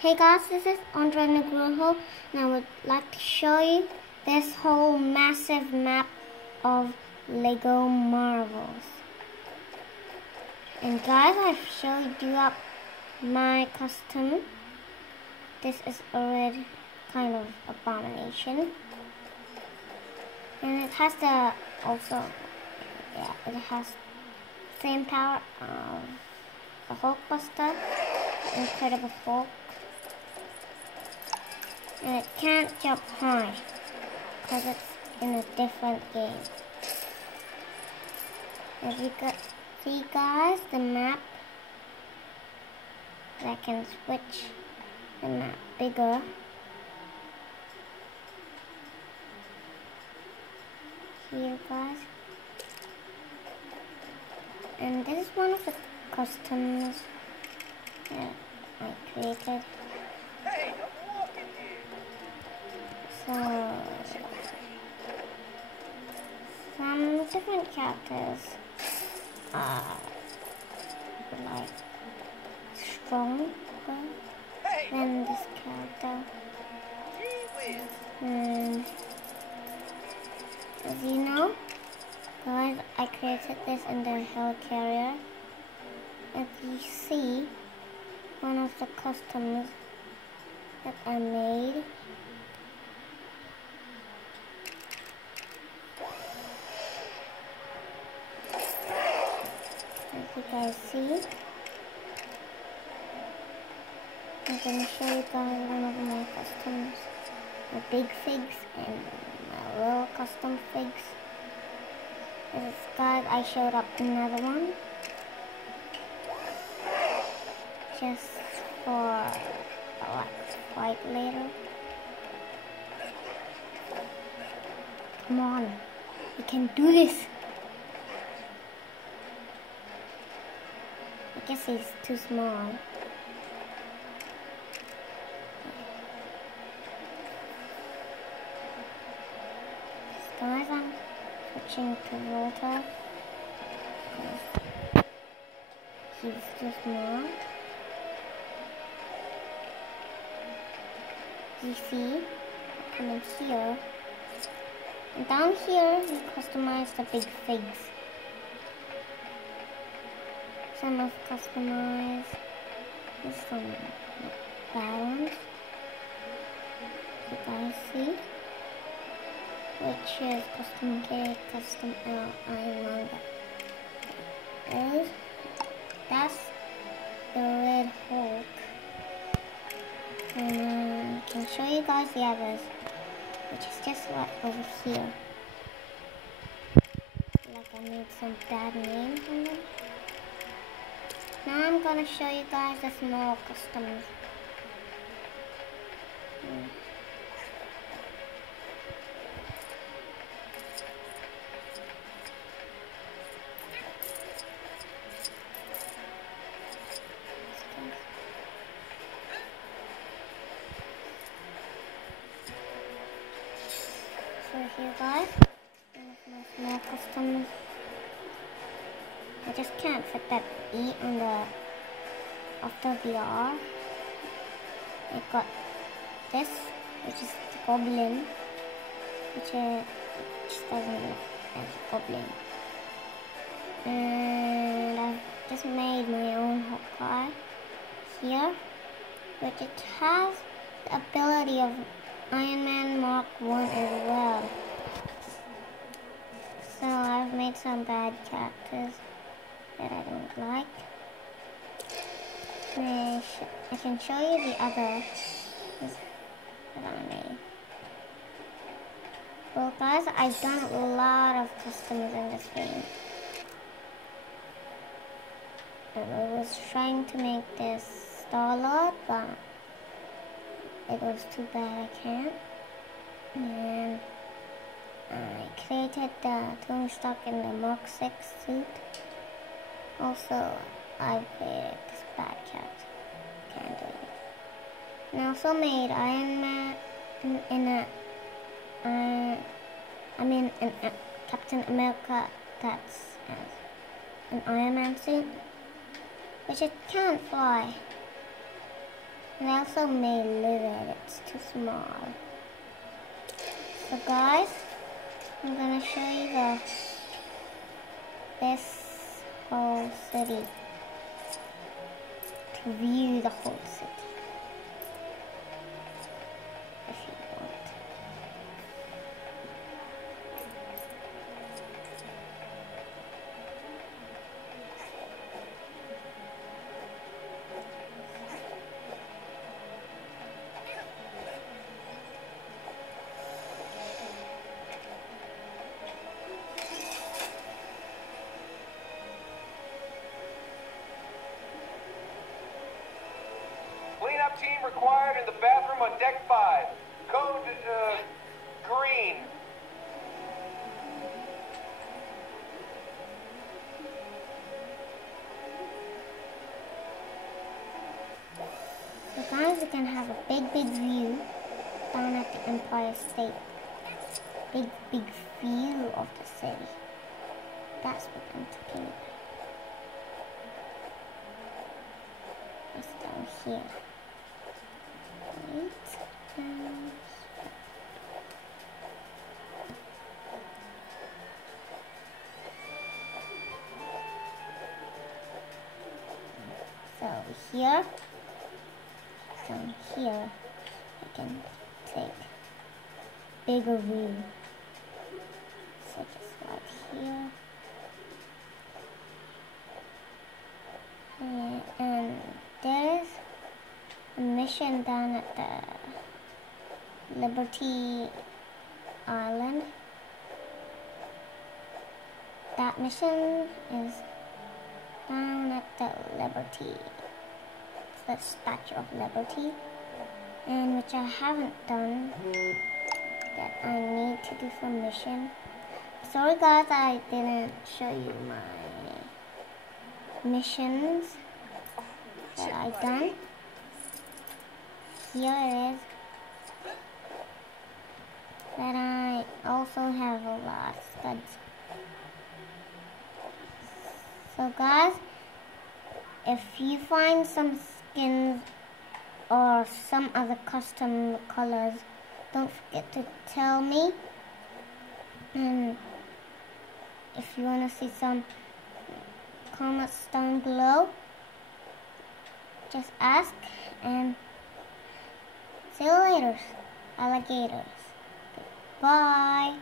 Hey guys, this is Andre Nugroho and I would like to show you this whole massive map of Lego Marvels. And guys, I've showed you up my custom. This is a red kind of abomination. And it has the it has same power of the Hulkbuster, Incredible Hulk. And it can't jump high because it's in a different game. As you can see guys, the map, I can switch the map bigger. Here guys. And this is one of the customs that I created. So, some different characters are like stronger than this character. And as you know, guys, I created this in the Helicarrier. As you see, one of the customs that I made. As you guys see, I'm going to show you guys one of my customs, my big figs and my little custom figs. As guys, I showed up another one just for fight later. Come on, we can do this. I guess he's too small. Guys, I'm switching to Volta. He's too small. You see, come in here. And down here, we customize the big figs. Some of customized, and some bad ones. You guys see, which is custom K, custom L, Iron Manga. That's the Red Hulk. And I can show you guys the others, which is just right over here. Like I made some bad names on them. Now I'm gonna show you guys the small customs. So here guys, here's my small customs. I just can't fit that E on the after the R. I got this, which is the Goblin, which just doesn't look as a Goblin. And I've just made my own Hawkeye here, which it has the ability of Iron Man Mark 1 as well. So I've made some bad characters that I don't like. And I can show you the others that I made. Well guys, I've done a lot of customs in this game. And I was trying to make this Star-Lord, but it was too bad I can't. And I created the Tony Stark in the Mark 6 suit. Also, I created this bad character. Can't do it. And I also made Iron Man in Captain America that's an Iron Man suit, which it can't fly. And I also may live it. It's too small. So guys, I'm gonna show you this whole city. To view the whole city. If you want. Cleanup team required in the bathroom on deck 5. Code, green. So guys, you can have a big view down at the Empire State. Big view of the city. That's what I'm talking about. It's down here. Wait. So here, down here, I can take bigger view. So just right here. And there is a mission down at the Liberty Island. That mission is down at the Liberty, the Statue of Liberty, and which I haven't done, that I need to do for mission. Sorry guys, I didn't show you my missions that I've done. Here it is. That I also have a lot of studs. So guys, if you find some skins or some other custom colors, don't forget to tell me. And if you want to see some comments down below, just ask. And see you later, alligators. Bye.